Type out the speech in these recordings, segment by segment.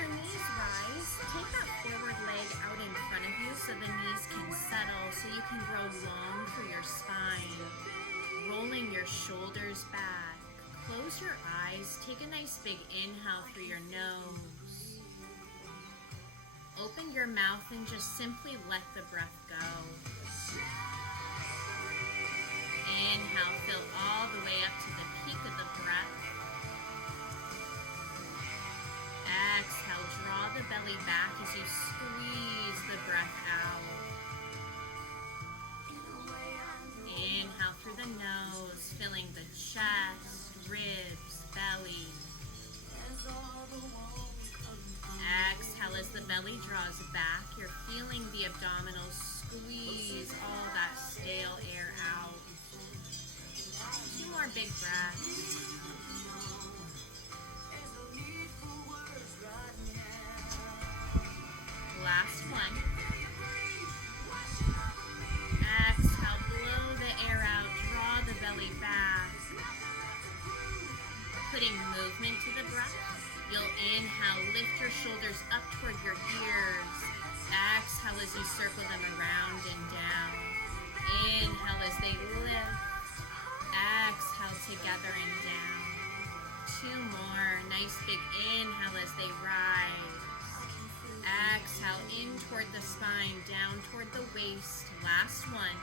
your knees rise, take that forward leg out in front of you so the knees can settle, so you can grow long through your spine. Rolling your shoulders back. Close your eyes. Take a nice big inhale through your nose. Open your mouth and just simply let the breath go. Inhale, fill all the way up to the peak of the breath. Exhale, draw the belly back as you squeeze the breath out. Inhale through the nose, filling the chest, ribs, belly. Exhale as the belly draws back. You're feeling the abdominals squeeze all that stale air out. 2 more big breaths. Last one. Exhale, blow the air out, draw the belly back. Putting movement to the breath. You'll inhale, lift your shoulders up toward your ears. Exhale as you circle them around and down. Inhale as they lift. Exhale together and down. 2 more. Nice big inhale as they rise. Exhale in toward the spine, down toward the waist. Last one.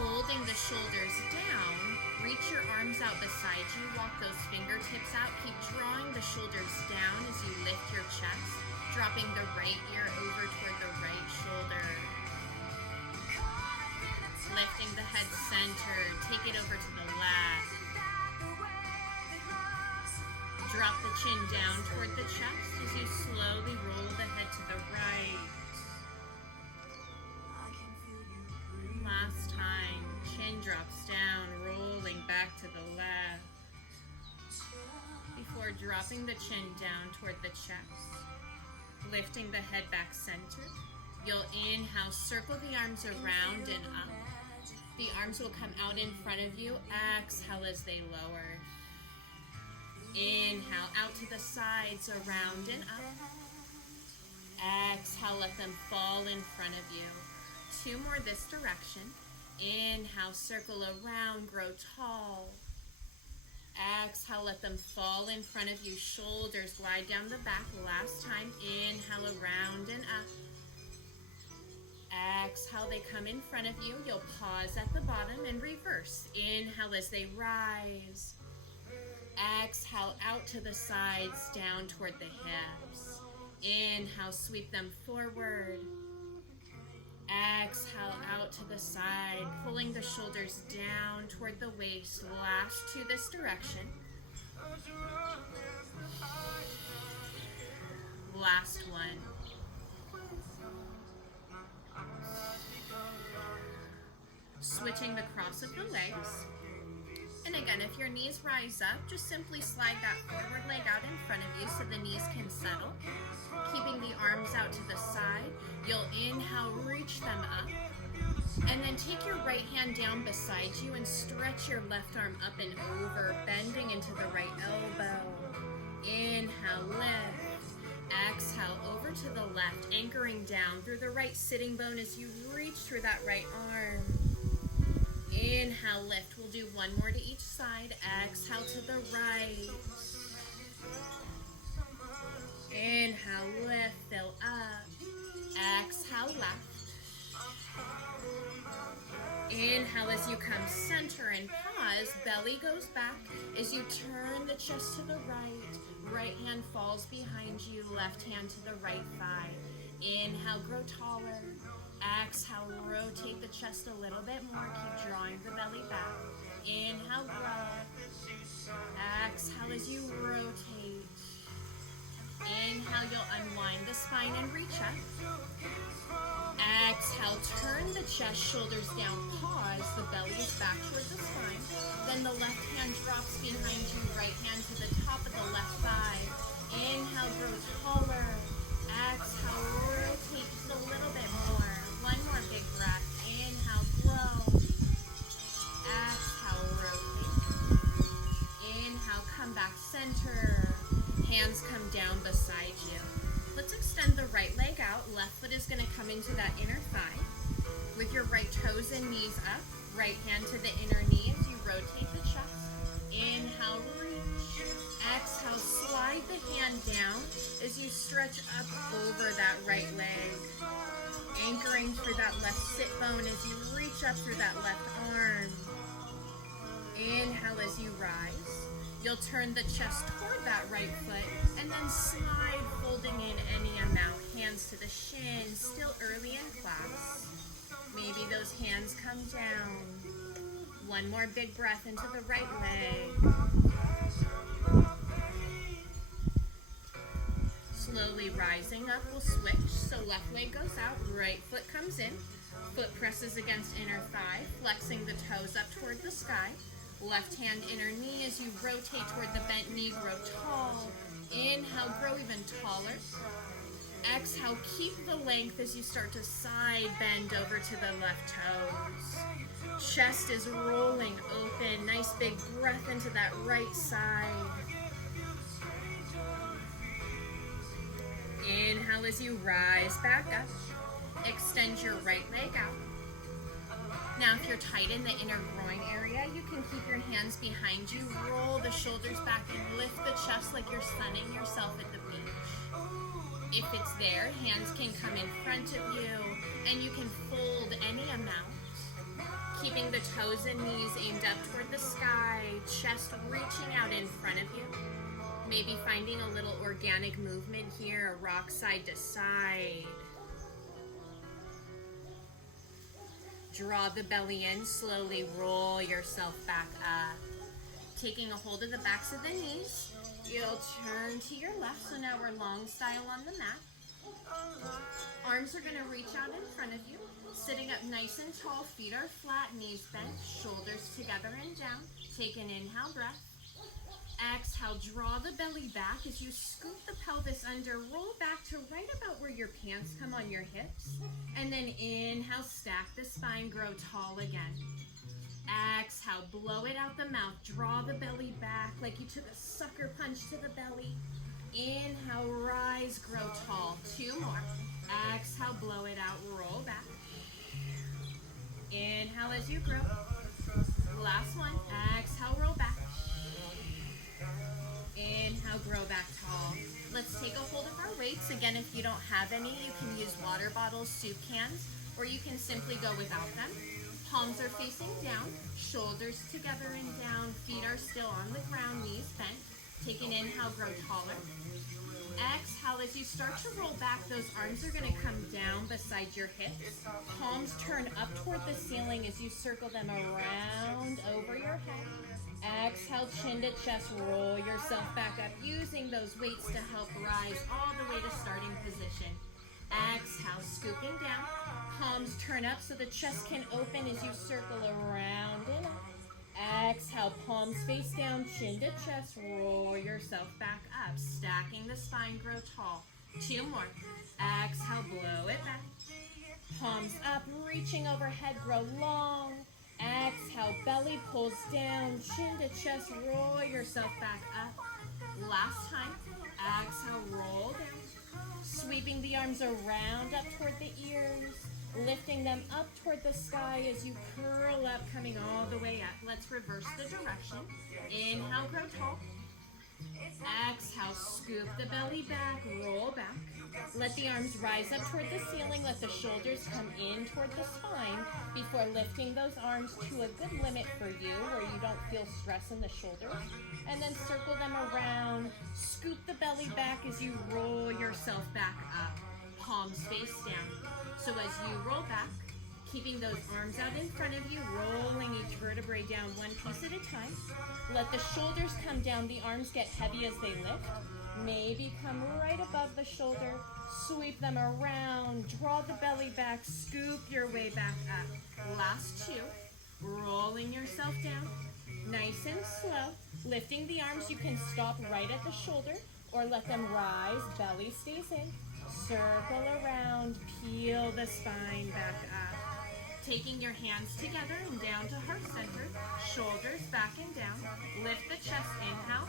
Holding the shoulders down, reach your arms out beside you, walk those fingertips out, keep drawing the shoulders down as you lift your chest, dropping the right ear over toward the right shoulder. Lifting the head center, take it over to the left. Drop the chin down toward the chest as you slowly roll the head to the right. Last time, chin drops down, rolling back to the left. Before dropping the chin down toward the chest, lifting the head back center, you'll inhale, circle the arms around and up. The arms will come out in front of you. Exhale as they lower. Inhale, out to the sides, around and up. Exhale, let them fall in front of you. 2 more this direction. Inhale, circle around, grow tall. Exhale, let them fall in front of you. Shoulders glide down the back. Last time, inhale, around and up. Exhale, they come in front of you. You'll pause at the bottom and reverse. Inhale as they rise. Exhale, out to the sides, down toward the hips. Inhale, sweep them forward. Exhale, out to the side, pulling the shoulders down toward the waist. Last 2 this direction. Last one. Switching the cross of the legs. And again, if your knees rise up, just simply slide that forward leg out in front of you so the knees can settle. Keeping the arms out to the side, you'll inhale, reach them up. And then take your right hand down beside you and stretch your left arm up and over, bending into the right elbow. Inhale, lift. Exhale, over to the left, anchoring down through the right sitting bone as you reach through that right arm. Inhale, lift. We'll do 1 more to each side. Exhale to the right. Inhale, lift, fill up. Exhale, left. Inhale as you come center and pause. Belly goes back as you turn the chest to the right. Right hand falls behind you. Left hand to the right thigh. Inhale, grow taller. Exhale, rotate the chest a little bit more. Keep drawing the belly back. Inhale, grow. Exhale as you rotate. Inhale, you'll unwind the spine and reach up. Exhale, turn the chest, shoulders down, pause. The belly is back toward the spine. Then the left hand drops behind you, right hand to the top of the left thigh. Inhale, grow taller. Exhale, rotate just a little bit more. 1 more big breath. Inhale, grow. Exhale, rotate. Inhale, come back center. Hands come down beside you. Let's extend the right leg out. Left foot is going to come into that inner thigh. With your right toes and knees up, right hand to the inner knee as you rotate the chest. Inhale, reach. Exhale, slide the hand down as you stretch up over that right leg. Anchoring through that left sit bone as you reach up through that left arm. Inhale as you rise. You'll turn the chest toward that right foot and then slide, folding in any amount. Hands to the shin, still early in class. Maybe those hands come down. One more big breath into the right leg. Slowly rising up, we'll switch. So left leg goes out, right foot comes in. Foot presses against inner thigh, flexing the toes up toward the sky. Left hand inner knee as you rotate toward the bent knee, grow tall. Inhale, grow even taller. Exhale, keep the length as you start to side bend over to the left toes. Chest is rolling open. Nice big breath into that right side. Inhale as you rise back up. Extend your right leg out. Now if you're tight in the inner groin area, you can keep your hands behind you, roll the shoulders back and lift the chest like you're sunning yourself at the beach. If it's there, hands can come in front of you and you can fold any amount. Keeping the toes and knees aimed up toward the sky, chest reaching out in front of you. Maybe finding a little organic movement here, a rock side to side. Draw the belly in, slowly roll yourself back up. Taking a hold of the backs of the knees, you'll turn to your left, so now we're long style on the mat. Arms are gonna reach out in front of you, sitting up nice and tall, feet are flat, knees bent, shoulders together and down. Take an inhale breath. Exhale, draw the belly back as you scoop the pelvis under, roll back to right about where your pants come on your hips. And then inhale, stack the spine, grow tall again. Exhale, blow it out the mouth, draw the belly back like you took a sucker punch to the belly. Inhale, rise, grow tall. 2 more. Exhale, blow it out, roll back. Inhale as you grow. Last one. Exhale, roll back. Inhale, grow back tall. Let's take a hold of our weights. Again, if you don't have any, you can use water bottles, soup cans, or you can simply go without them. Palms are facing down, shoulders together and down, feet are still on the ground, knees bent. Take an inhale, grow taller. Exhale, as you start to roll back, those arms are going to come down beside your hips. Palms turn up toward the ceiling as you circle them around over your head. Exhale, chin to chest, roll yourself back up, using those weights to help rise all the way to starting position. Exhale, scooping down. Palms turn up so the chest can open as you circle around and up. Exhale, palms face down, chin to chest, roll yourself back up, stacking the spine, grow tall. 2 more. Exhale, blow it back. Palms up, reaching overhead, grow long. Exhale, belly pulls down, chin to chest, roll yourself back up. Last time. Exhale, roll down. Sweeping the arms around up toward the ears. Lifting them up toward the sky as you curl up, coming all the way up. Let's reverse the direction. Inhale, grow tall. Exhale, scoop the belly back, roll back. Let the arms rise up toward the ceiling. Let the shoulders come in toward the spine before lifting those arms to a good limit for you where you don't feel stress in the shoulders. And then circle them around. Scoop the belly back as you roll yourself back up. Palms face down. So as you roll back, keeping those arms out in front of you, rolling each vertebrae down one piece at a time. Let the shoulders come down, the arms get heavy as they lift. Maybe come right above the shoulder, sweep them around, draw the belly back, scoop your way back up. Last 2, rolling yourself down, nice and slow. Lifting the arms, you can stop right at the shoulder or let them rise, belly stays in. Circle around, peel the spine back up. Taking your hands together and down to heart center, shoulders back and down. Lift the chest, inhale.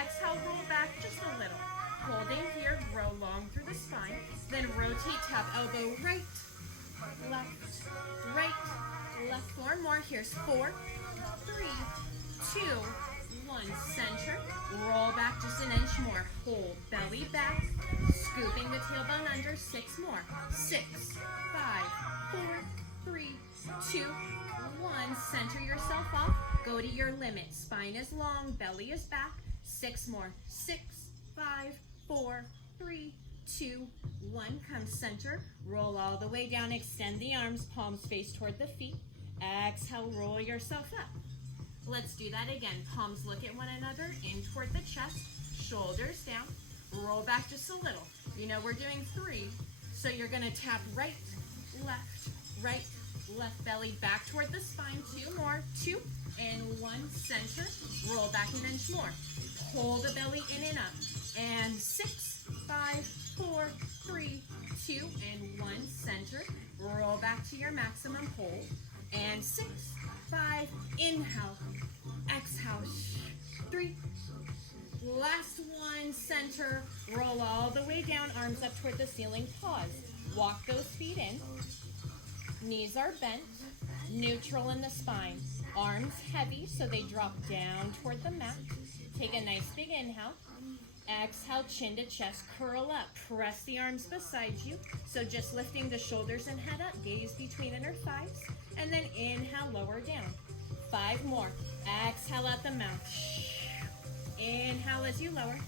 Exhale, roll back just a little. Holding here, grow long through the spine. Then rotate, tap elbow right, left, right, left. 4 more. Here's 4, 3, 2, 1. Center. Roll back just an inch more. Hold. Belly back. Scooping the tailbone under. 6 more. 6, 5, 4, 3, 2, 1. Center yourself up. Go to your limit. Spine is long. Belly is back. 6 more. 6, 5, 4, 3, 2, 1. Come center. Roll all the way down. Extend the arms. Palms face toward the feet. Exhale. Roll yourself up. Let's do that again. Palms look at one another. In toward the chest. Shoulders down. Roll back just a little. You know we're doing 3. So you're going to tap right, left, left. Belly back toward the spine. 2 more. 2 and 1. Center. Roll back an inch more. Pull the belly in and up. And 6, 5, 4, 3, 2, and 1. Center. Roll back to your maximum hold. And 6, 5. Inhale. Exhale. 3. Last one. Center. Roll all the way down. Arms up toward the ceiling. Pause. Walk those feet in. Knees are bent. Neutral in the spine. Arms heavy so they drop down toward the mat. Take a nice big inhale. Exhale, chin to chest, curl up. Press the arms beside you. So just lifting the shoulders and head up. Gaze between inner thighs. And then inhale, lower down. 5 more. Exhale out the mouth. Inhale as you lower.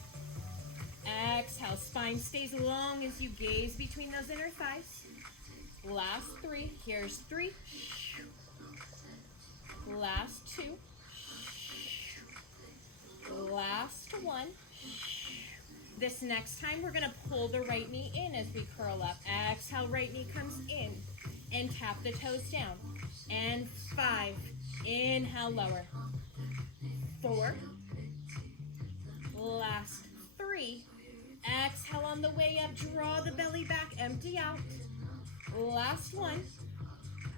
Exhale, spine stays long as you gaze between those inner thighs. Last 3. Here's 3. Last 2. Last 1. This next time, we're going to pull the right knee in as we curl up. Exhale, right knee comes in. And tap the toes down. And 5. Inhale, lower. 4. Last 3. Exhale on the way up. Draw the belly back. Empty out. Last 1.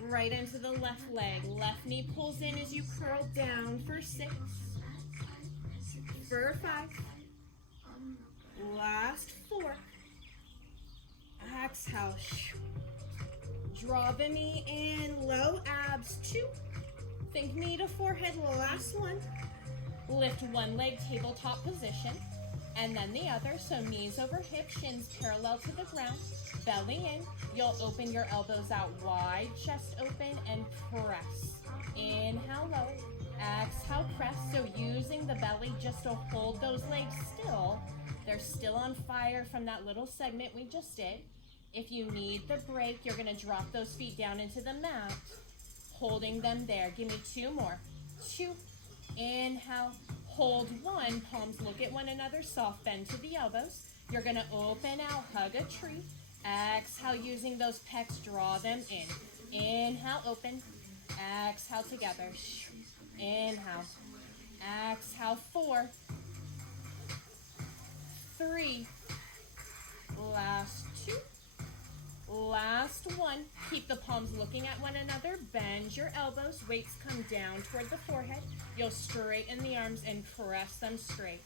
Right into the left leg. Left knee pulls in as you curl down for 6. For 5. Last 4. Exhale. Draw the knee in. Low abs. 2. Think knee to forehead. Last 1. Lift one leg, tabletop position. And then the other. So knees over hips, shins parallel to the ground. Belly in. You'll open your elbows out wide. Chest open and press. Inhale, low. Exhale, press. So using the belly just to hold those legs still. They're still on fire from that little segment we just did. If you need the break, you're going to drop those feet down into the mat, holding them there. Give me 2 more. 2. Inhale. Hold 1. Palms look at one another. Soft bend to the elbows. You're going to open out, hug a tree. Exhale, using those pecs, draw them in. Inhale, open. Exhale, together. Inhale. Exhale, 4. 3. Last 2. Last 1. Keep the palms looking at one another. Bend your elbows. Weights come down toward the forehead. You'll straighten the arms and press them straight.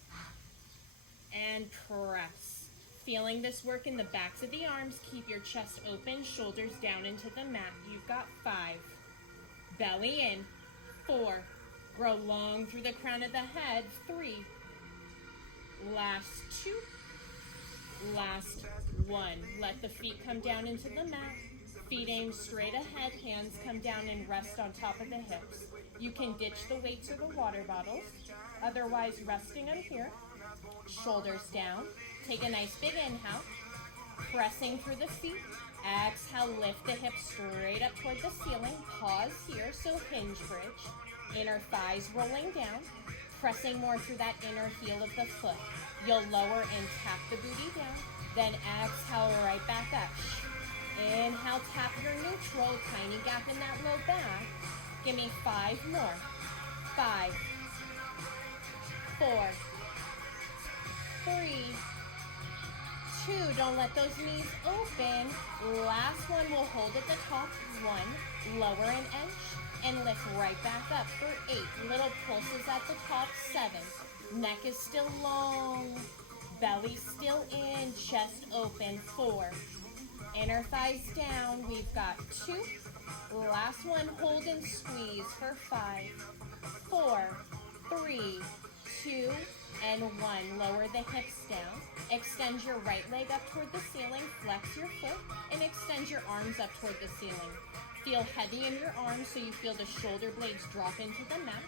And press. Feeling this work in the backs of the arms. Keep your chest open, shoulders down into the mat. You've got 5. Belly in. 4. Grow long through the crown of the head. 3. Last 2. Last 1. Let the feet come down into the mat. Feet aim straight ahead. Hands come down and rest on top of the hips. You can ditch the weights or the water bottles. Otherwise, resting up here. Shoulders down. Take a nice big inhale. Pressing through the feet. Exhale, lift the hips straight up toward the ceiling. Pause here, so hinge bridge. Inner thighs rolling down. Pressing more through that inner heel of the foot. You'll lower and tap the booty down. Then exhale right back up. Inhale, tap your neutral. Tiny gap in that low back. Give me 5 more. 5, 4, 3, 2. Don't let those knees open. Last one, we'll hold at the top. 1, lower an inch. and lift right back up for 8. Little pulses at the top, 7. Neck is still long, belly still in, chest open, 4. Inner thighs down, we've got 2. Last one, hold and squeeze for 5, 4, 3, 2, and 1. Lower the hips down. Extend your right leg up toward the ceiling, flex your foot, and extend your arms up toward the ceiling. Feel heavy in your arms so you feel the shoulder blades drop into the mat.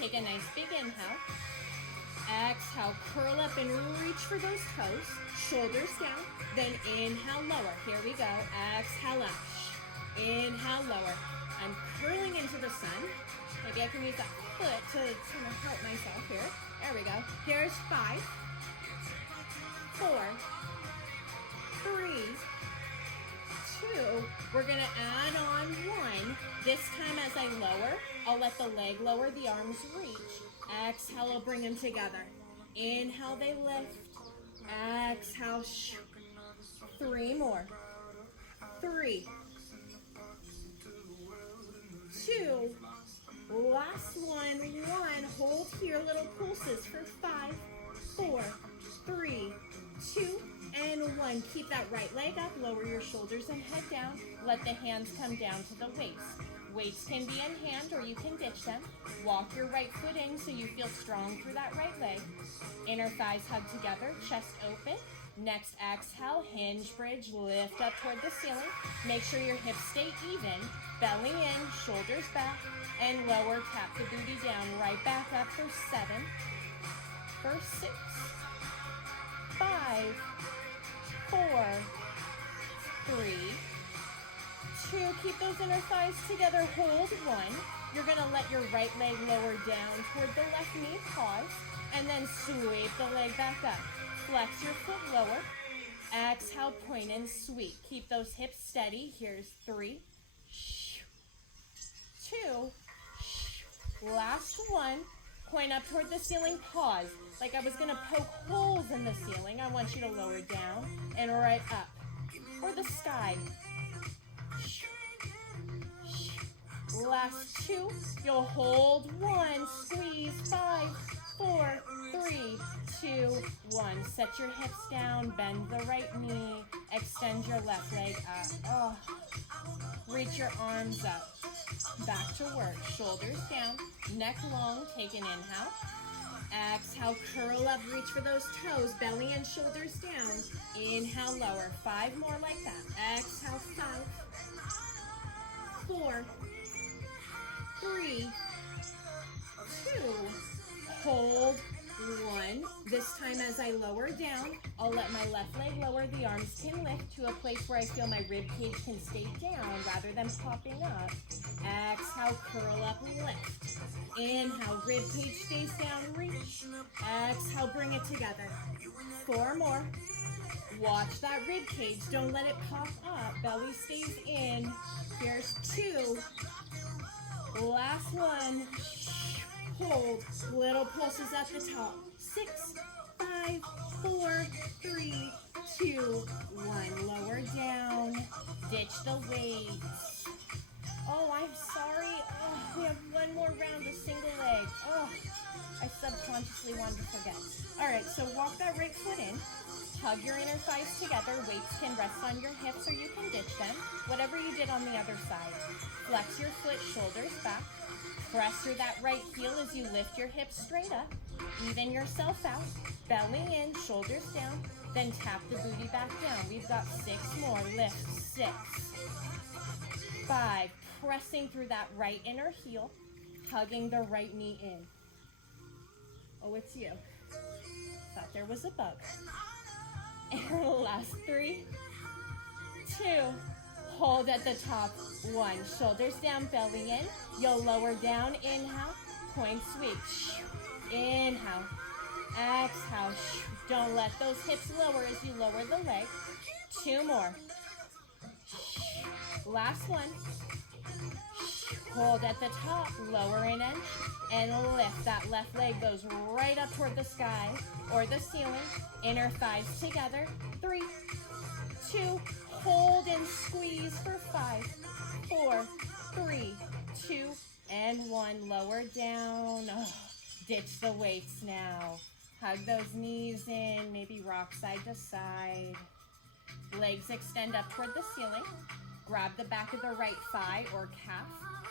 Take a nice big inhale. Exhale, curl up and reach for those toes. Shoulders down, then inhale, lower. Here we go. Exhale up. Inhale, lower. I'm curling into the sun. Maybe I can use that foot to kind of help myself here. There we go. Here's 5, 4, 3, 2. We're going to add on 1. This time as I lower, I'll let the leg lower, the arms reach. Exhale, I'll bring them together. Inhale, they lift. Exhale, 3 more. 3, 2, last one. 1, hold here, little pulses for 5, 4, 3, 2, and 1. Keep that right leg up, lower your shoulders and head down. Let the hands come down to the waist. Weights can be in hand or you can ditch them. Walk your right foot in so you feel strong through that right leg. Inner thighs hug together, chest open. Next exhale, hinge bridge, lift up toward the ceiling. Make sure your hips stay even. Belly in, shoulders back, and lower, tap the booty down, right back up for 7, for 6, 5, 4, 3, 2. Keep those inner thighs together, hold 1. You're gonna let your right leg lower down toward the left knee, pause, and then sweep the leg back up. Flex your foot lower. Exhale, point and sweep. Keep those hips steady. Here's 3, 2, last one. Point up toward the ceiling, pause. Like I was gonna poke holes in the ceiling. I want you to lower down and right up. Or the sky. Last 2. You'll hold 1. Squeeze 5, 4, 3, 2, 1. Set your hips down. Bend the right knee. Extend your left leg up. Oh. Reach your arms up. Back to work. Shoulders down. Neck long. Take an inhale. Exhale. Curl up. Reach for those toes. Belly and shoulders down. Inhale. Lower. 5 more like that. Exhale. 5, 4, 3, 2, hold 1. This time as I lower down, I'll let my left leg lower, the arms can lift to a place where I feel my rib cage can stay down rather than popping up. Exhale, curl up, lift. Inhale, rib cage stays down, reach. Exhale, bring it together. 4 more. Watch that rib cage, don't let it pop up. Belly stays in. Here's 2. Last one. Hold. Little pulses at the top. 6, 5, 4, 3, 2, 1. Lower down. Ditch the weights. Oh, I'm sorry. Oh, we have one more round of single leg. Oh, I subconsciously wanted to forget. All right, so walk that right foot in. Hug your inner thighs together. Weights can rest on your hips or you can ditch them. Whatever you did on the other side. Flex your foot, shoulders back. Press through that right heel as you lift your hips straight up. Even yourself out. Belly in, shoulders down. Then tap the booty back down. We've got 6 more. Lift. 6, 5. Pressing through that right inner heel. Hugging the right knee in. Oh, it's you. Thought there was a bug. And last 3, 2, hold at the top, 1, shoulders down, belly in, you'll lower down, inhale, point sweep, inhale, exhale, don't let those hips lower as you lower the leg, 2 more, last one, hold at the top, lower an inch, and lift. That left leg goes right up toward the sky or the ceiling. Inner thighs together. 3, 2, hold and squeeze for 5, 4, 3, 2, And one, lower down. Oh, ditch the weights now. Hug those knees in, maybe rock side to side. Legs extend up toward the ceiling. Grab the back of the right thigh or calf.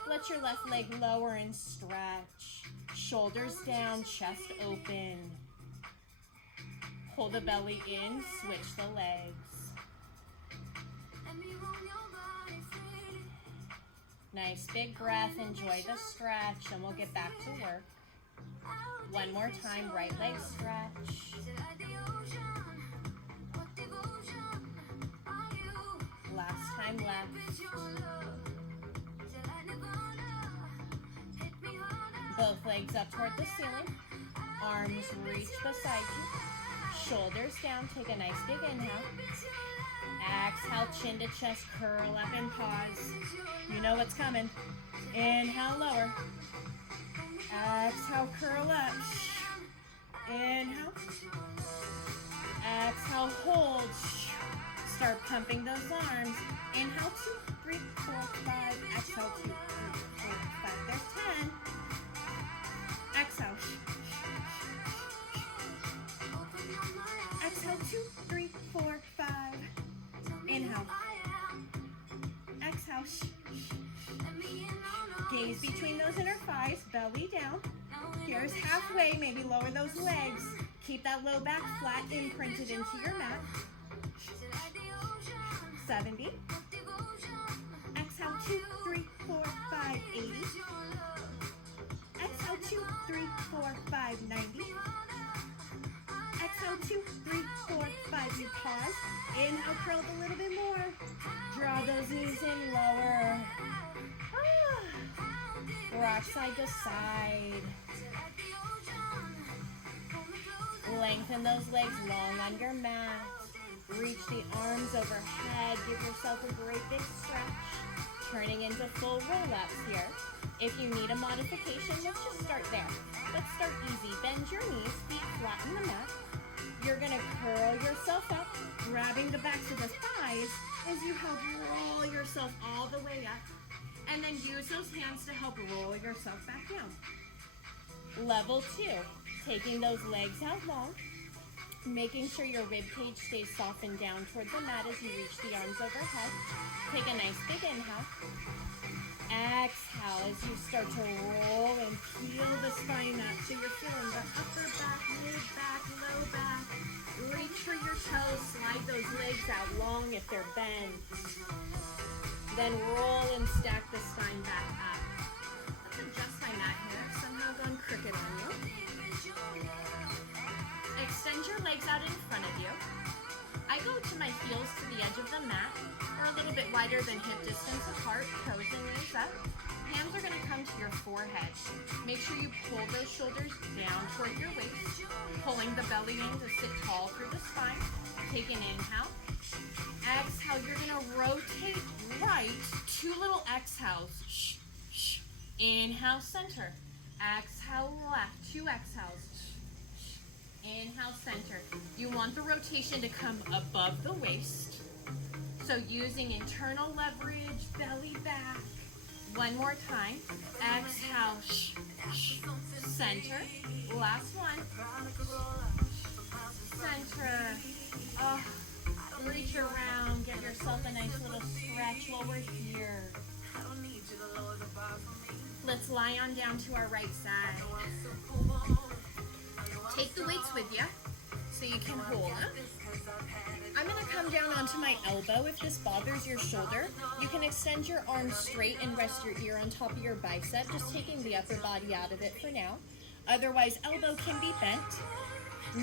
Let your left leg lower and stretch. Shoulders down, chest open. Pull the belly in, switch the legs. Nice big breath, enjoy the stretch, and we'll get back to work. One more time, right leg stretch. Last time left. Both legs up toward the ceiling. Arms reach beside you. Shoulders down, take a nice big inhale. Exhale, chin to chest, curl up and pause. You know what's coming. Inhale, lower. Exhale, curl up. Inhale. Exhale, hold. Start pumping those arms. Inhale, 2, 3, 4, 5. Exhale, 2, 3, 4, 5. There's 10. Exhale. Exhale, 2, 3, 4, 5. Inhale. Exhale. Gaze between those inner thighs, belly down. Here's halfway, maybe lower those legs. Keep that low back flat imprinted into your mat. 70. Exhale, 2, 3, 4, 5, 80. Exhale, 2, 3, 4, 5, 90. Exhale, 2, 3, 4, 5, you pause. Inhale, curl up a little bit more. Draw those knees in, lower. Rock side to side. Lengthen those legs long on your mat. Reach the arms overhead. Give yourself a great big stretch. Turning into full roll-ups here. If you need a modification, let's just start there. Let's start easy. Bend your knees, feet flat on the mat. You're gonna curl yourself up, grabbing the backs of the thighs as you help roll yourself all the way up. And then use those hands to help roll yourself back down. Level 2, taking those legs out long, making sure your rib cage stays softened down toward the mat as you reach the arms overhead. Take a nice big inhale. Exhale as you start to roll and peel the spine up. So you're feeling the upper back, mid back, low back. Reach for your toes, slide those legs out long if they're bent. Then roll and stack the spine back up. Let's adjust my mat here. I've somehow gone crooked on you. Extend your legs out in front of you. I go to my heels to the edge of the mat, or a little bit wider than hip distance apart, toes and knees up. Hands are gonna come to your forehead. Make sure you pull those shoulders down toward your waist, pulling the belly in to sit tall through the spine. Take an inhale. Exhale, you're gonna rotate right, 2 little exhales. Shh, shh. Inhale, center. Exhale, left, 2 exhales. Inhale, center. You want the rotation to come above the waist. So using internal leverage, belly back. One more time. Exhale, shh, shh. Center. Last one. Center. Oh, reach around. Give yourself a nice little stretch while we're here. Let's lie on down to our right side. Take the weights with you so you can hold them. I'm going to come down onto my elbow. If this bothers your shoulder, you can extend your arm straight and rest your ear on top of your bicep, just taking the upper body out of it for now. Otherwise, elbow can be bent.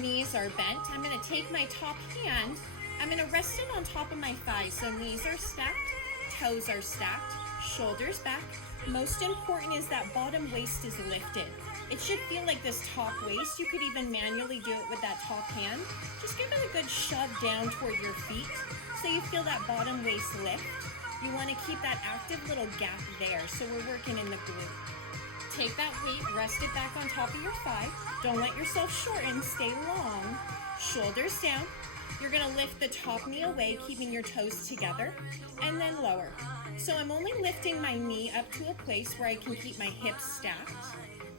Knees are bent. I'm going to take my top hand. I'm going to rest it on top of my thighs. So knees are stacked, toes are stacked, shoulders back. Most important is that bottom waist is lifted. It should feel like this top waist. You could even manually do it with that top hand. Just give it a good shove down toward your feet so you feel that bottom waist lift. You want to keep that active little gap there, so we're working in the glute. Take that weight, rest it back on top of your thigh. Don't let yourself shorten, stay long. Shoulders down, You're gonna lift the top knee away, keeping your toes together, and then lower. So I'm only lifting my knee up to a place where I can keep my hips stacked,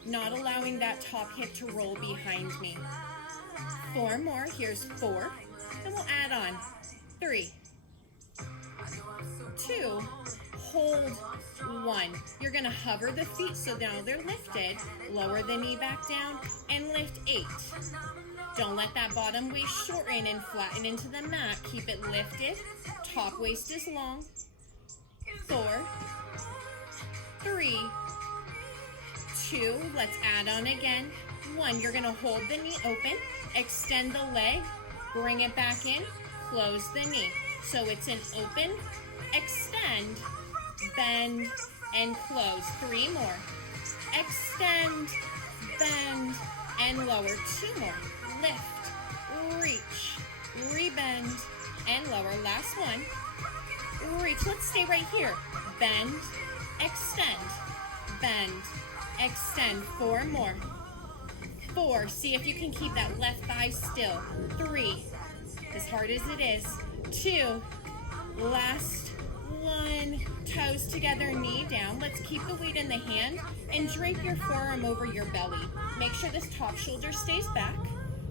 not allowing that top hip to roll behind me. 4 more, here's 4, and we'll add on 3, 2, hold 1. You're gonna hover the feet so now they're lifted, lower the knee back down, and lift 8. Don't let that bottom waist shorten and flatten into the mat. Keep it lifted, top waist is long. 4, 3, 2, let's add on again. 1, you're gonna hold the knee open, extend the leg, bring it back in, close the knee. So it's an open, extend, bend, and close. 3 more. Extend, bend, and lower. 2 more. Lift, reach, rebend, and lower. Last one. Reach. Let's stay right here. Bend, extend, bend, extend. 4 more. 4. See if you can keep that left thigh still. 3. As hard as it is. 2. Last 1. Toes together, knee down. Let's keep the weight in the hand and drape your forearm over your belly. Make sure this top shoulder stays back.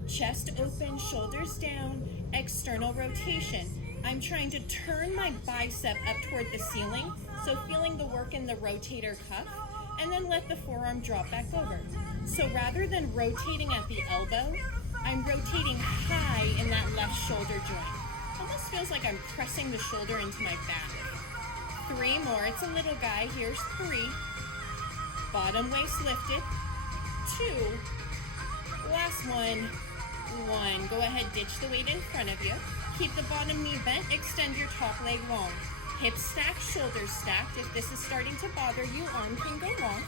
Chest open, shoulders down, external rotation. I'm trying to turn my bicep up toward the ceiling, so feeling the work in the rotator cuff, and then let the forearm drop back over. So rather than rotating at the elbow, I'm rotating high in that left shoulder joint. Almost feels like I'm pressing the shoulder into my back. 3 more. It's a little guy. Here's 3. Bottom waist lifted. 2. Last one. 1. Go ahead, ditch the weight in front of you. Keep the bottom knee bent. Extend your top leg long. Hips stacked, shoulders stacked. If this is starting to bother you, arm can go long.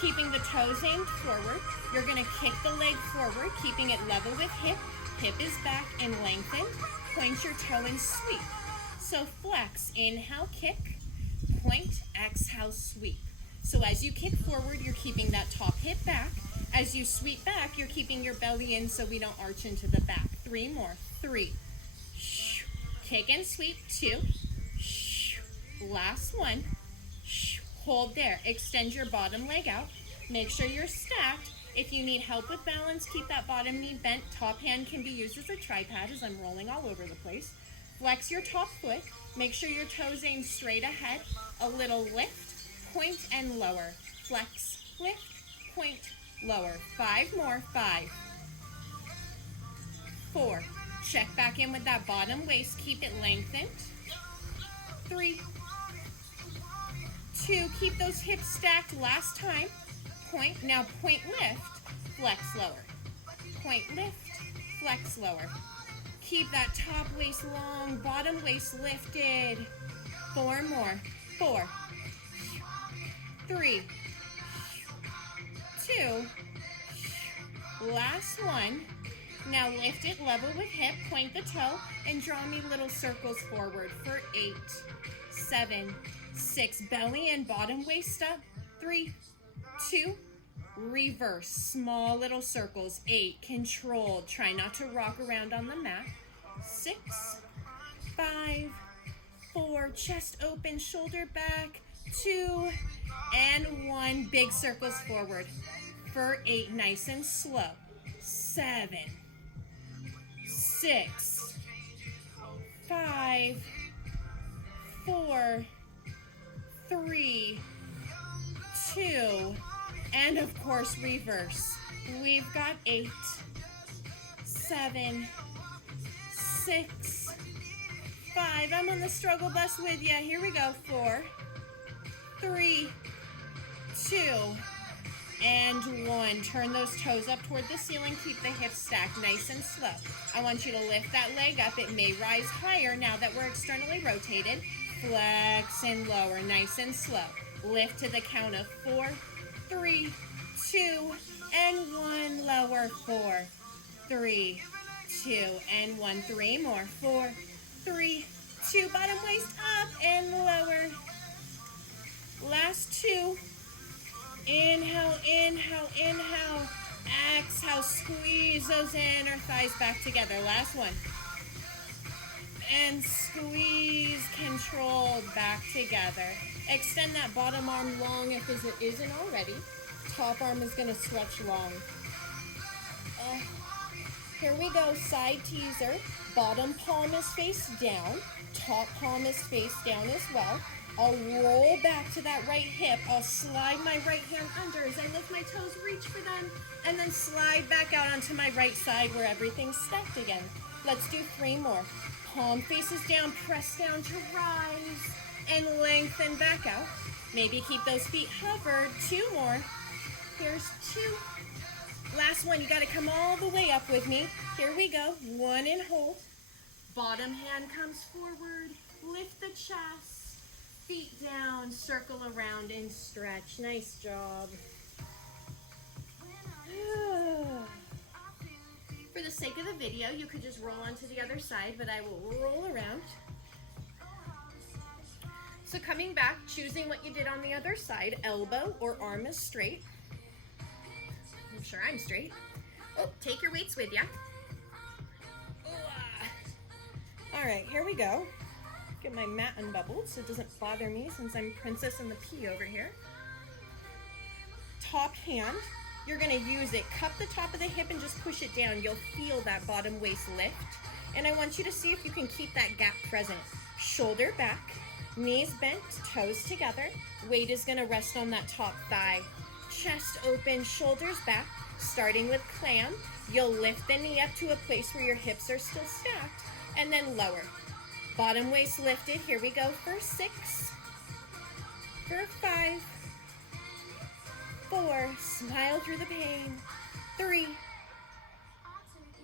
Keeping the toes aimed forward. You're going to kick the leg forward, keeping it level with hip. Hip is back and lengthened. Point your toe and sweep. So flex, inhale, kick, point, exhale, sweep. So as you kick forward, you're keeping that top hip back. As you sweep back, you're keeping your belly in so we don't arch into the back. 3 more. 3. Kick and sweep. 2. Last one. Hold there. Extend your bottom leg out. Make sure you're stacked. If you need help with balance, keep that bottom knee bent. Top hand can be used as a tripod as I'm rolling all over the place. Flex your top foot. Make sure your toes aim straight ahead. A little lift, point, and lower. Flex, lift, point, lower. 5 more. 5. 4. Check back in with that bottom waist. Keep it lengthened. 3. 2. Keep those hips stacked. Last time. Point. Now point, lift, flex, lower. Point, lift, flex, lower. Keep that top waist long, bottom waist lifted. 4 more. 4. 3. 2. Last one. Now lift it level with hip, point the toe, and draw me little circles forward for 8, 7, 6. Belly and bottom waist up. 3, 2, reverse, small little circles. 8, controlled. Try not to rock around on the mat. 6, 5, 4, chest open, shoulder back. 2, and 1. Big circles forward for 8, nice and slow. 7, 6, 5, 4, 3, 2, and of course reverse. We've got 8, 7, 6, 5. I'm on the struggle bus with you. Here we go. 4, 3, 2, and 1. Turn those toes up toward the ceiling. Keep the hips stacked nice and slow. I want you to lift that leg up. It may rise higher now that we're externally rotated. Flex and lower, nice and slow. Lift to the count of 4, 3, 2, and 1. Lower. 4, 3, 2, and 1. 3 more. 4, 3, 2. Bottom waist up and lower. Last 2. Inhale, inhale, inhale. Exhale, squeeze squeeze those inner thighs back together. Last one. And squeeze, controlled, back together. Extend that bottom arm long if it isn't already. Top arm is gonna stretch long. Here we go, side teaser. Bottom palm is face down. Top palm is face down as well. I'll roll back to that right hip. I'll slide my right hand under as I lift my toes, reach for them, and then slide back out onto my right side where everything's stacked again. Let's do 3 more. Palm faces down, press down to rise, and lengthen back out. Maybe keep those feet hovered. 2 more. Here's 2. Last one, you gotta come all the way up with me. Here we go. 1 and hold. Bottom hand comes forward. Lift the chest. Feet down, circle around and stretch. Nice job. For the sake of the video, you could just roll onto the other side, but I will roll around. So coming back, choosing what you did on the other side, elbow or arm is straight. I'm sure I'm straight. Oh, take your weights with ya. All right, here we go. Get my mat unbubbled so it doesn't bother me since I'm princess in the pea over here. Top hand, you're gonna use it. Cup the top of the hip and just push it down. You'll feel that bottom waist lift. And I want you to see if you can keep that gap present. Shoulder back, knees bent, toes together. Weight is gonna rest on that top thigh. Chest open, shoulders back. Starting with clam, you'll lift the knee up to a place where your hips are still stacked, and then lower. Bottom waist lifted. Here we go for 6, for 5, 4, smile through the pain, 3,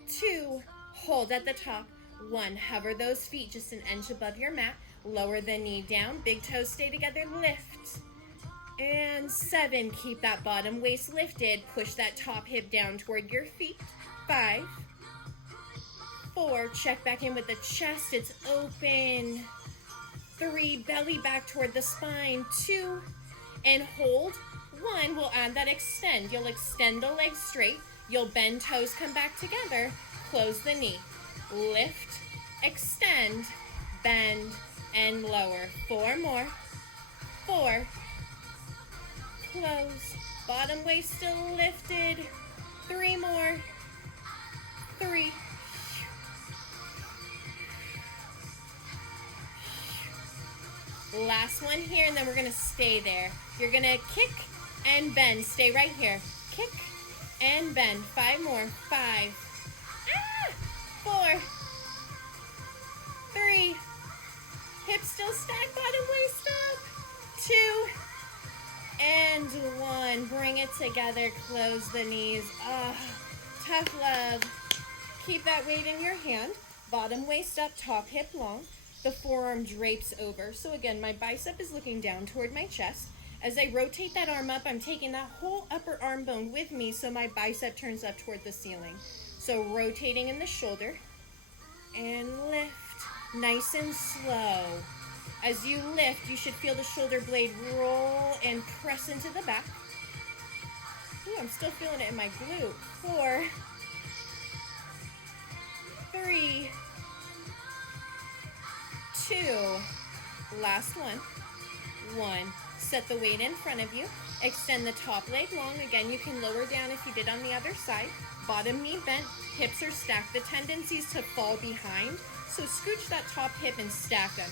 2, hold at the top, 1, hover those feet just an inch above your mat, lower the knee down, big toes stay together, lift, and 7, keep that bottom waist lifted, push that top hip down toward your feet, 5, 4, check back in with the chest, it's open, 3, belly back toward the spine, 2, and hold, 1, we'll add that extend. You'll extend the legs straight, you'll bend toes, come back together, close the knee, lift, extend, bend, and lower. 4 more, 4, close, bottom waist still lifted, 3 more, 3, last one here, and then we're gonna stay there. You're gonna kick and bend, stay right here, kick and bend, 5 more, 5, 4, 3, hips still stacked, bottom waist up, 2, and 1, bring it together, close the knees, tough love, keep that weight in your hand, bottom waist up, top hip long, the forearm drapes over, so again, my bicep is looking down toward my chest, as I rotate that arm up, I'm taking that whole upper arm bone with me so my bicep turns up toward the ceiling, so rotating in the shoulder, and lift, nice and slow. As you lift, you should feel the shoulder blade roll and press into the back. Ooh, I'm still feeling it in my glute. 4, 3, 2, last one, 1. Set the weight in front of you. Extend the top leg long. Again, you can lower down if you did on the other side. Bottom knee bent, hips are stacked. The tendency is to fall behind, so scooch that top hip and stack them.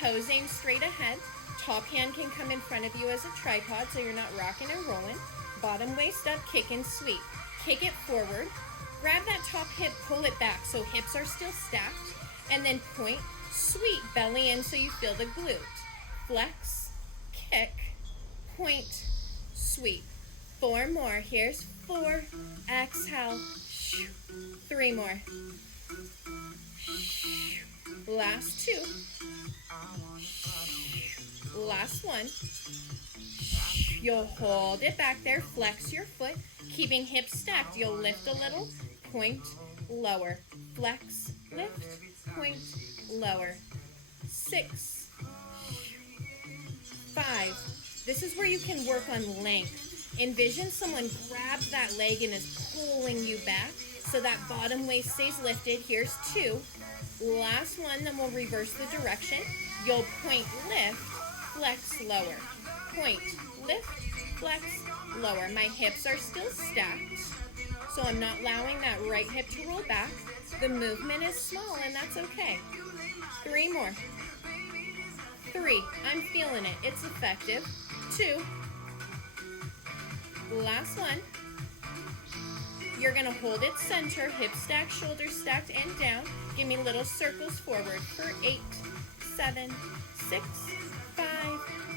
Toes aim straight ahead. Top hand can come in front of you as a tripod so you're not rocking and rolling. Bottom waist up, kick and sweep. Kick it forward. Grab that top hip, pull it back so hips are still stacked. And then point, sweep, belly in so you feel the glute. Flex, kick, point, sweep. 4 more. Here's 4. Exhale. 3 more. Last 2. Last 1. You'll hold it back there. Flex your foot. Keeping hips stacked. You'll lift a little. Point, lower. Flex, lift, point, lower. 6. 5. This is where you can work on length. Envision someone grabs that leg and is pulling you back. So that bottom waist stays lifted. Here's 2. Last one, then we'll reverse the direction. You'll point, lift, flex, lower. Point, lift, flex, lower. My hips are still stacked, so I'm not allowing that right hip to roll back. The movement is small, and that's okay. 3 more. 3, I'm feeling it. It's effective. 2. Last one. You're gonna hold it center, hips stacked, shoulders stacked, and down. Give me little circles forward for 8, 7, 6, 5,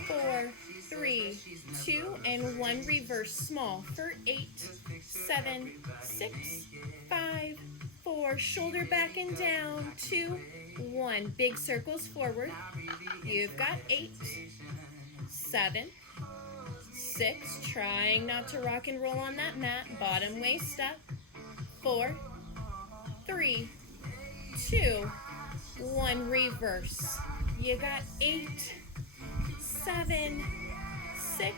4, 3, 2, and 1. Reverse small for 8, 7, 6, 5, 4. Shoulder back and down. 2, 1. Big circles forward. You've got 8, 7, 6. Trying not to rock and roll on that mat. Bottom waist up. 4, 3, 2, 1. Reverse. You got 8, 7, 6,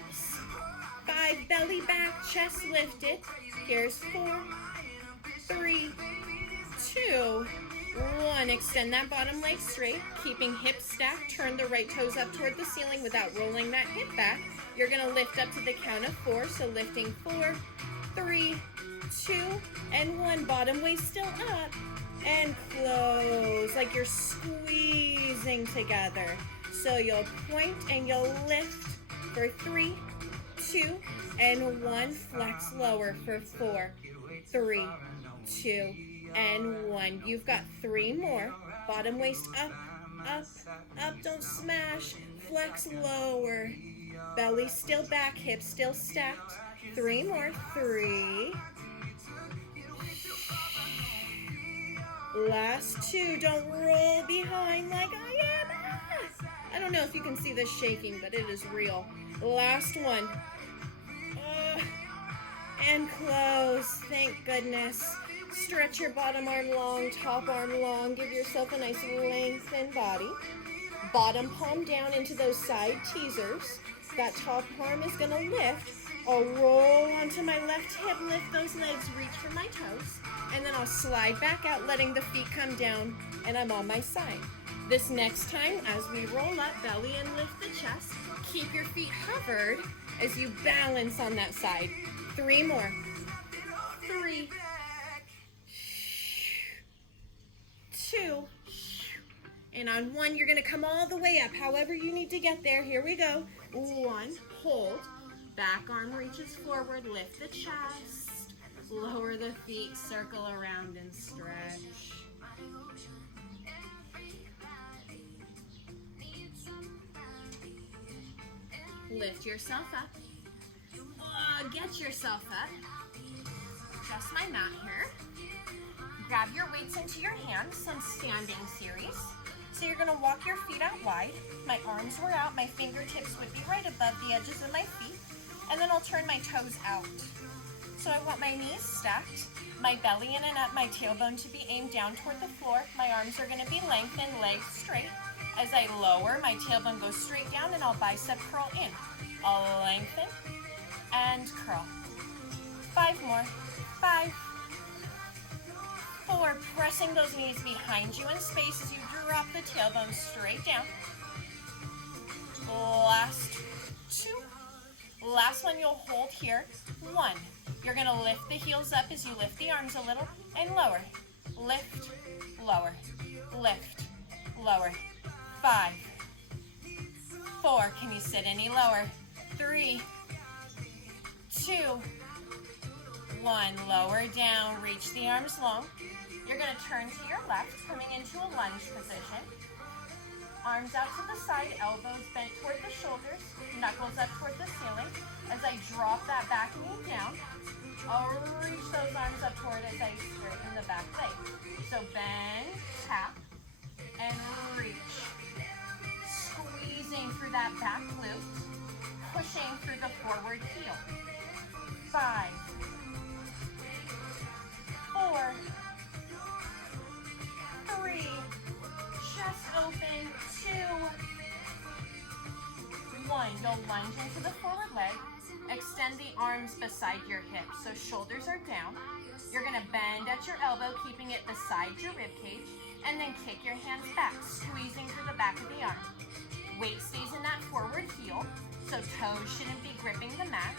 5. Belly back, chest lifted. Here's 4, 3, 2, 1. Extend that bottom leg straight, keeping hips stacked. Turn the right toes up toward the ceiling without rolling that hip back. You're going to lift up to the count of 4. So lifting 4, 3, 2, and 1. Bottom waist still up. And close like you're squeezing together. So you'll point and you'll lift for 3, 2, and 1. Flex lower for 4, 3, 2, and 1. You've got 3 more. Bottom waist up, up, up. Don't smash. Flex lower. Belly still back, hips still stacked. 3 more. 3. Last 2. Don't roll behind like I am. I don't know if you can see this shaking, but it is real. Last one. And close. Thank goodness. Stretch your bottom arm long, top arm long. Give yourself a nice lengthened body. Bottom palm down into those side teasers. That top arm is going to lift. I'll roll onto my left hip, lift those legs, reach for my toes. And then I'll slide back out, letting the feet come down, and I'm on my side. This next time, as we roll up, belly and lift the chest. Keep your feet hovered as you balance on that side. 3 more. 3, 2, and on 1, you're gonna come all the way up, however you need to get there. Here we go. 1, hold, back arm reaches forward, lift the chest, lower the feet, circle around and stretch. Lift yourself up. Get yourself up. Adjust my mat here. Grab your weights into your hands, some standing series. So you're gonna walk your feet out wide. My arms were out, my fingertips would be right above the edges of my feet. And then I'll turn my toes out. So I want my knees stacked, my belly in and up, my tailbone to be aimed down toward the floor. My arms are gonna be lengthened, legs straight. As I lower, my tailbone goes straight down and I'll bicep curl in. I'll lengthen and curl. 5 more. 5, 4, pressing those knees behind you in space as you drop the tailbone straight down. Last 2. Last one you'll hold here. 1. You're going to lift the heels up as you lift the arms a little and lower. Lift, lower, lift, lower. 5, 4. Can you sit any lower? 3, 2, 1. Lower down, reach the arms long. You're going to turn to your left, coming into a lunge position. Arms out to the side, elbows bent toward the shoulders, knuckles up toward the ceiling. As I drop that back knee down, I'll reach those arms up toward as I straighten the back leg. So bend, tap, and reach. Squeezing through that back glute, pushing through the forward heel. 5, 4, 3, chest open, 2, 1. You'll lunge into the forward leg, extend extend the arms beside your hips. So shoulders are down. You're gonna bend at your elbow, keeping it beside your rib cage, and then kick your hands back, squeezing through the back of the arm. Weight stays in that forward heel, so toes shouldn't be gripping the mat.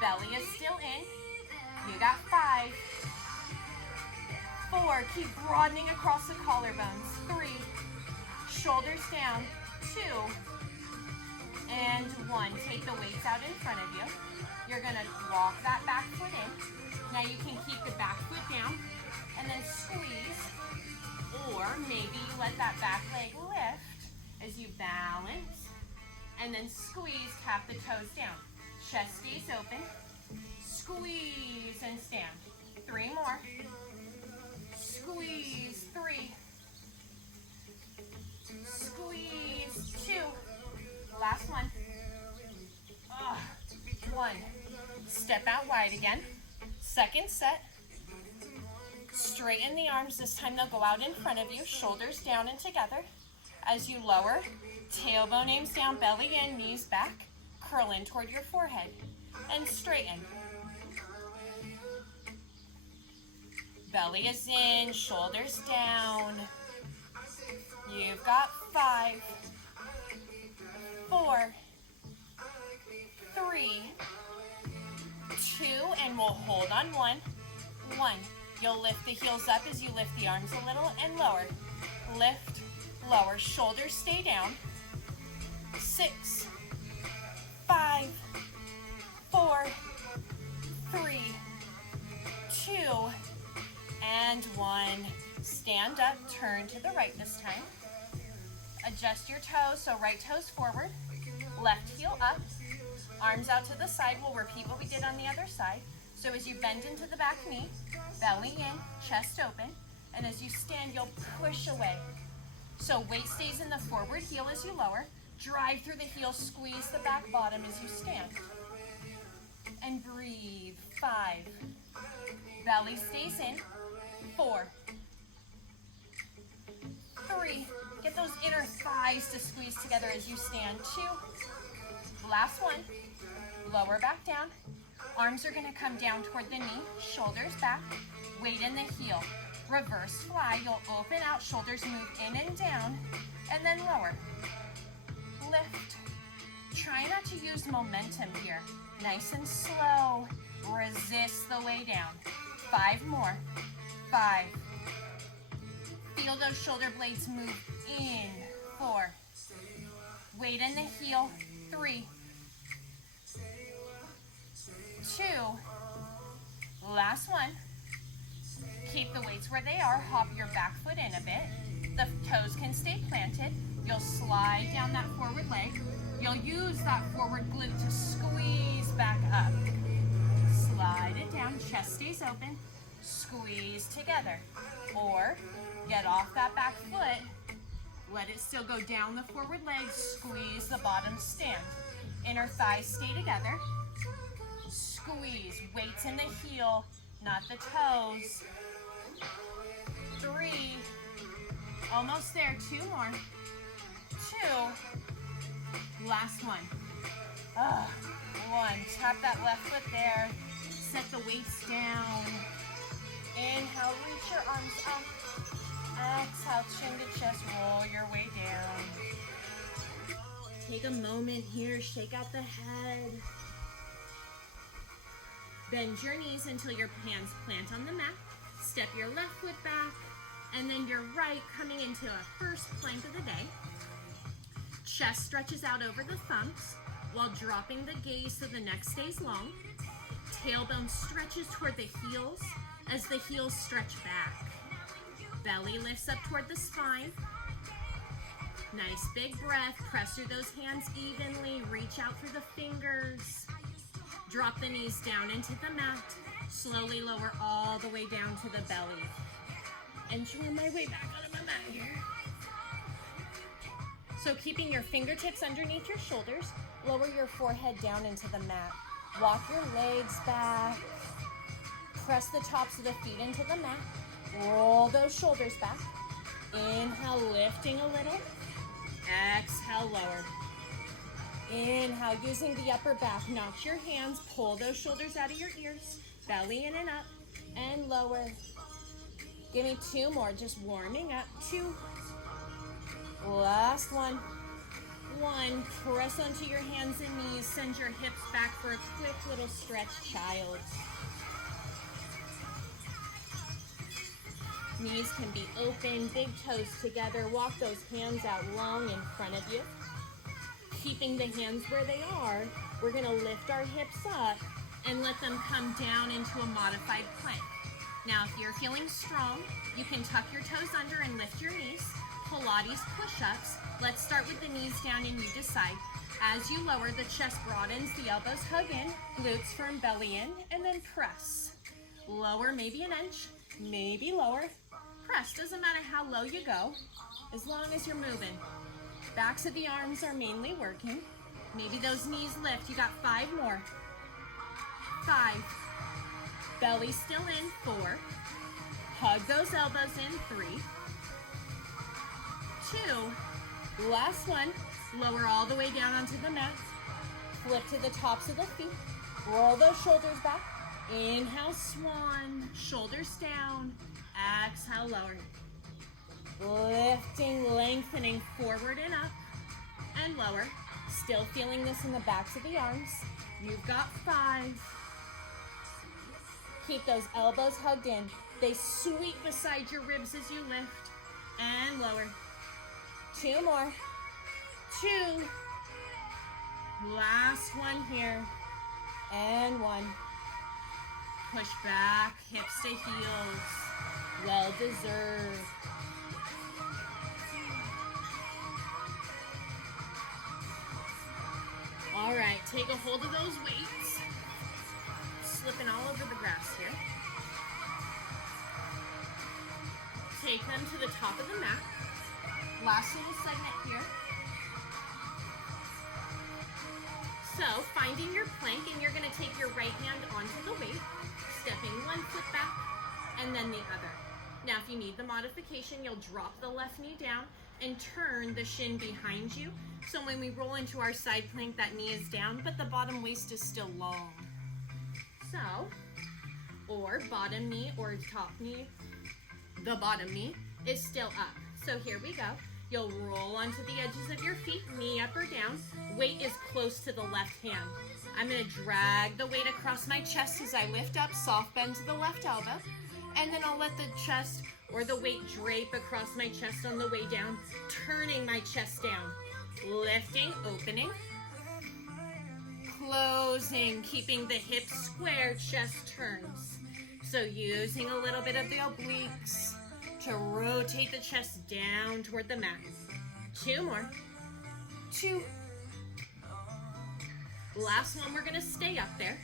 Belly is still in. You got 5, 4, keep broadening across the collarbones. 3, shoulders down. 2, and 1. Take the weights out in front of you. You're gonna walk that back foot in. Now you can keep the back foot down and then squeeze, or maybe you let that back leg lift as you balance, and then squeeze, tap the toes down. Chest stays open, squeeze and stand. 3 more, squeeze, 3, squeeze, 2, last one, 1. Step out wide again. Second set. Straighten the arms. This time they'll go out in front of you, shoulders down and together. As you lower, tailbone aims down, belly in, knees back, curl in toward your forehead, and straighten. Belly is in, shoulders down. You've got 5, 4, 3, 2, and we'll hold on 1. 1. You'll lift the heels up as you lift the arms a little and lower. Lift, lower, shoulders stay down. 6, 5, 4, 3, 2, and 1. Stand up, turn to the right this time. Adjust your toes, so right toes forward, left heel up. Arms out to the side. We'll repeat what we did on the other side. So as you bend into the back knee, belly in, chest open, and as you stand, you'll push away. So weight stays in the forward heel as you lower. Drive through the heel, squeeze the back bottom as you stand. And breathe. 5. Belly stays in. 4. 3. Get those inner thighs to squeeze together as you stand. 2. Last one. Lower back down. Arms are going to come down toward the knee, shoulders back, weight in the heel. Reverse fly. You'll open out, shoulders move in and down, and then lower. Lift. Try not to use momentum here. Nice and slow. Resist the way down. 5 more. 5. Feel those shoulder blades move in. 4. Weight in the heel. 3, 2, last one. Keep the weights where they are. Hop your back foot in a bit. The toes can stay planted. You'll slide down that forward leg. You'll use that forward glute to squeeze back up. Slide it down, chest stays open. Squeeze together. Or get off that back foot. Let it still go down the forward leg. Squeeze the bottom stand. Inner thighs stay together. Squeeze. Weights in the heel, not the toes. 3. Almost there. 2 more. 2. Last one. 1. Tap that left foot there. Set the weights down. Inhale, reach your arms up. Exhale, chin to chest, roll your way down. Take a moment here, shake out the head. Bend your knees until your hands plant on the mat. Step your left foot back, and then your right coming into a first plank of the day. Chest stretches out over the thumbs while dropping the gaze so the neck stays long. Tailbone stretches toward the heels as the heels stretch back. Belly lifts up toward the spine. Nice big breath. Press through those hands evenly. Reach out through the fingers. Drop the knees down into the mat. Slowly lower all the way down to the belly. And trim my way back onto my mat here. So keeping your fingertips underneath your shoulders, lower your forehead down into the mat. Walk your legs back. Press the tops of the feet into the mat. Roll those shoulders back. Inhale, lifting a little. Exhale, lower. Inhale, using the upper back. Notch your hands, pull those shoulders out of your ears. Belly in and up, and lower. Give me 2 more, just warming up. 2. Last one. 1. Press onto your hands and knees. Send your hips back for a quick little stretch, child. Knees can be open, big toes together. Walk those hands out long in front of you. Keeping the hands where they are, we're gonna lift our hips up and let them come down into a modified plank. Now, if you're feeling strong, you can tuck your toes under and lift your knees. Pilates push-ups. Let's start with the knees down and you decide. As you lower, the chest broadens, the elbows hug in, glutes firm, belly in, and then press. Lower, maybe an inch, maybe lower. Press, doesn't matter how low you go, as long as you're moving. Backs of the arms are mainly working. Maybe those knees lift. You got 5 more. 5. Belly still in. 4. Hug those elbows in. 3. 2. Last one. Lower all the way down onto the mat. Flip to the tops of the feet. Roll those shoulders back. Inhale, swan. Shoulders down. Exhale, lower. Lifting, lengthening forward and up and lower. Still feeling this in the backs of the arms. You've got 5. Keep those elbows hugged in. They sweep beside your ribs as you lift and lower. 2 more. 2. Last one here. And 1. Push back, hips to heels. Well deserved. All right, take a hold of those weights. Slipping all over the grass here. Take them to the top of the mat. Last little segment here. So, finding your plank, and you're gonna take your right hand onto the weight, stepping 1 foot back, and then the other. Now, if you need the modification, you'll drop the left knee down and turn the shin behind you. So when we roll into our side plank, that knee is down, but the bottom waist is still long. So, or bottom knee or top knee, the bottom knee is still up. So here we go. You'll roll onto the edges of your feet, knee up or down. Weight is close to the left hand. I'm gonna drag the weight across my chest as I lift up, soft bend to the left elbow, and then I'll let the chest or the weight drape across my chest on the way down, turning my chest down. Lifting, opening, closing, keeping the hips square, chest turns. So using a little bit of the obliques to rotate the chest down toward the mat. 2 more. 2. Last one, we're gonna stay up there.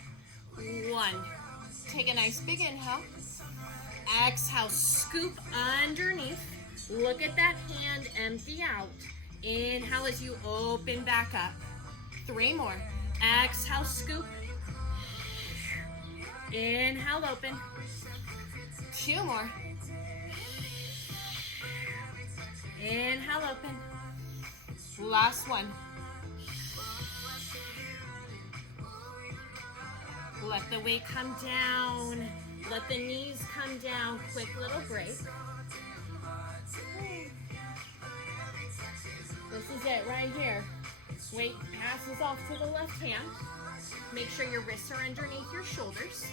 1. Take a nice big inhale. Exhale, scoop underneath. Look at that hand empty out. Inhale as you open back up. 3 more. Exhale, scoop. Inhale, open. 2 more. Inhale, open. Last one. Let the weight come down. Let the knees come down. Quick little break. This is it right here. Weight passes off to the left hand. Make sure your wrists are underneath your shoulders.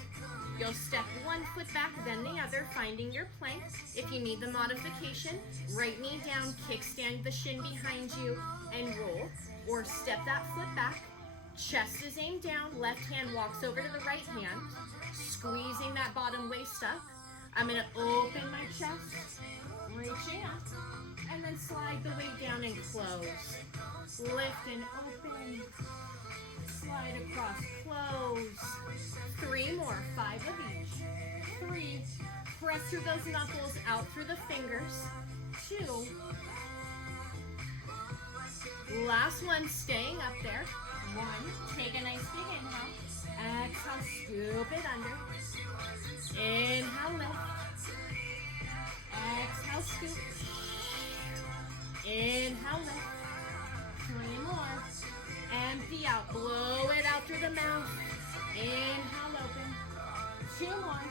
You'll step 1 foot back, then the other, finding your plank. If you need the modification, right knee down, kickstand the shin behind you, and roll. Or step that foot back. Chest is aimed down, left hand walks over to the right hand, squeezing that bottom waist up. I'm gonna open my chest, reaching up, and then slide the weight down and close. Lift and open, slide across, close. 3 more, 5 of each. 3, press through those knuckles, out through the fingers. 2, last one, staying up there. 1, take a nice big inhale. Exhale, scoop it under. Inhale, lift. Exhale, scoop. Inhale, lift. 3 more. Empty out. Blow it out through the mouth. Inhale, open. 2 more.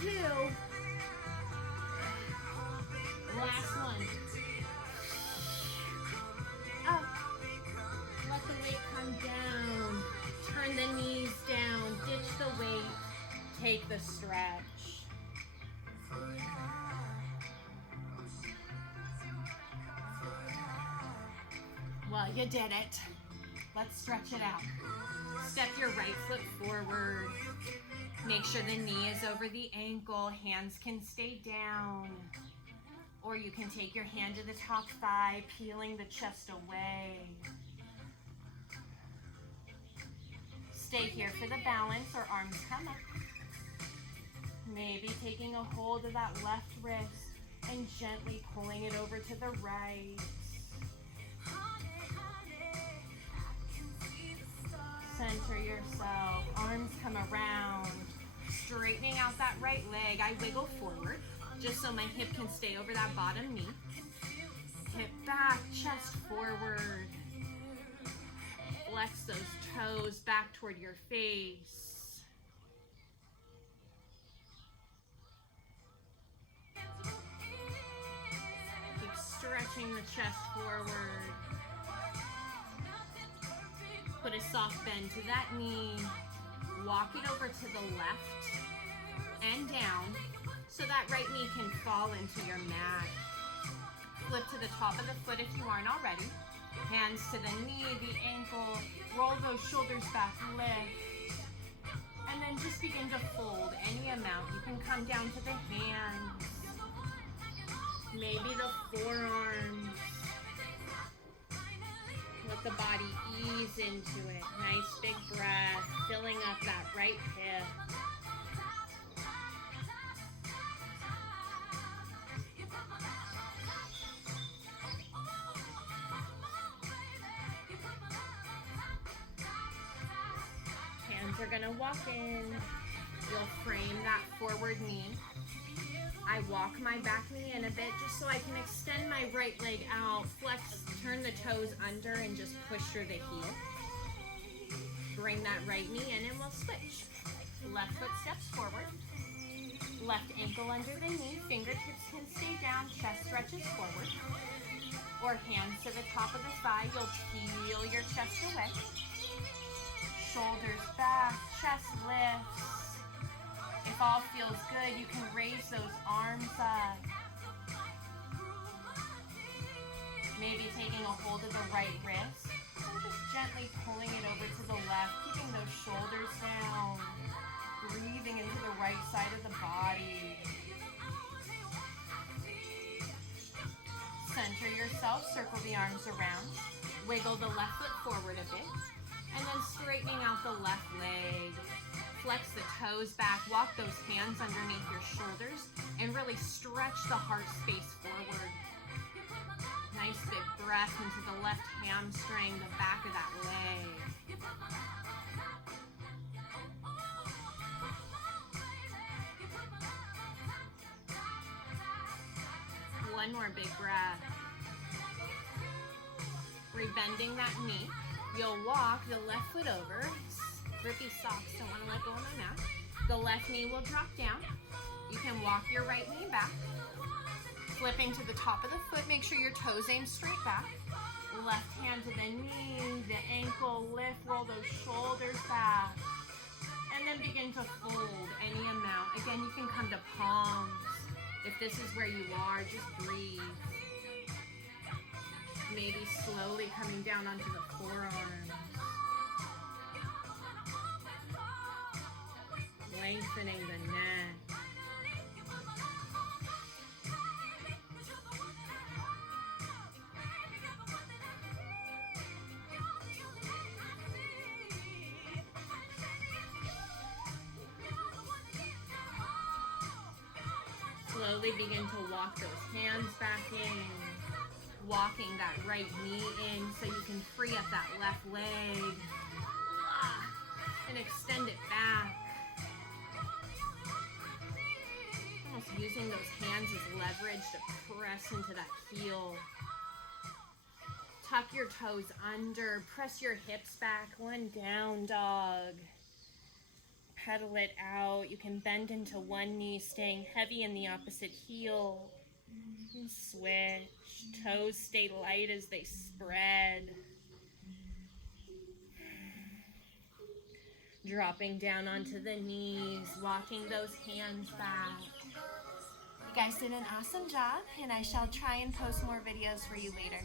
2. Last one. Up. Let the weight come down. Turn the knees down. Ditch the weight. Take the stretch. Well, you did it. Let's stretch it out. Step your right foot forward. Make sure the knee is over the ankle. Hands can stay down. Or you can take your hand to the top thigh, peeling the chest away. Stay here for the balance or arms come up. Maybe taking a hold of that left wrist and gently pulling it over to the right. Center yourself, arms come around, straightening out that right leg. I wiggle forward just so my hip can stay over that bottom knee. Hip back, chest forward. Flex those toes back toward your face. Keep stretching the chest forward. Put a soft bend to that knee. Walk it over to the left and down so that right knee can fall into your mat. Flip to the top of the foot if you aren't already. Hands to the knee, the ankle. Roll those shoulders back, lift. And then just begin to fold any amount. You can come down to the hands. Maybe the forearms. Let the body ease into it. Nice big breath, filling up that right hip. Hands are gonna walk in. You'll frame that forward knee. I walk my back knee in a bit just so I can extend my right leg out, flex, turn the toes under and just push through the heel. Bring that right knee in and we'll switch. Left foot steps forward. Left ankle under the knee, fingertips can stay down, chest stretches forward. Or hands to the top of the thigh, you'll peel your chest away. Shoulders back, chest lifts. If all feels good, you can raise those arms up. Maybe taking a hold of the right wrist and just gently pulling it over to the left, keeping those shoulders down, breathing into the right side of the body. Center yourself, circle the arms around, wiggle the left foot forward a bit, and then straightening out the left leg. Flex the toes back, walk those hands underneath your shoulders, and really stretch the heart space forward. Nice big breath into the left hamstring, the back of that leg. One more big breath. Rebending that knee. You'll walk the left foot over. Grippy socks, don't want to let go of my mat. The left knee will drop down. You can walk your right knee back. Flipping to the top of the foot, make sure your toes aim straight back. Left hand to the knee, the ankle, lift, roll those shoulders back. And then begin to fold any amount. Again, you can come to palms. If this is where you are, just breathe. Maybe slowly coming down onto the forearms. Lengthening the neck. Slowly begin to walk those hands back in. Walking that right knee in so you can free up that left leg. And extend it back. Almost using those hands as leverage to press into that heel. Tuck your toes under, press your hips back, one down dog. Pedal it out. You can bend into one knee, staying heavy in the opposite heel. And switch. Toes stay light as they spread. Dropping down onto the knees, walking those hands back. You guys did an awesome job, and I shall try and post more videos for you later.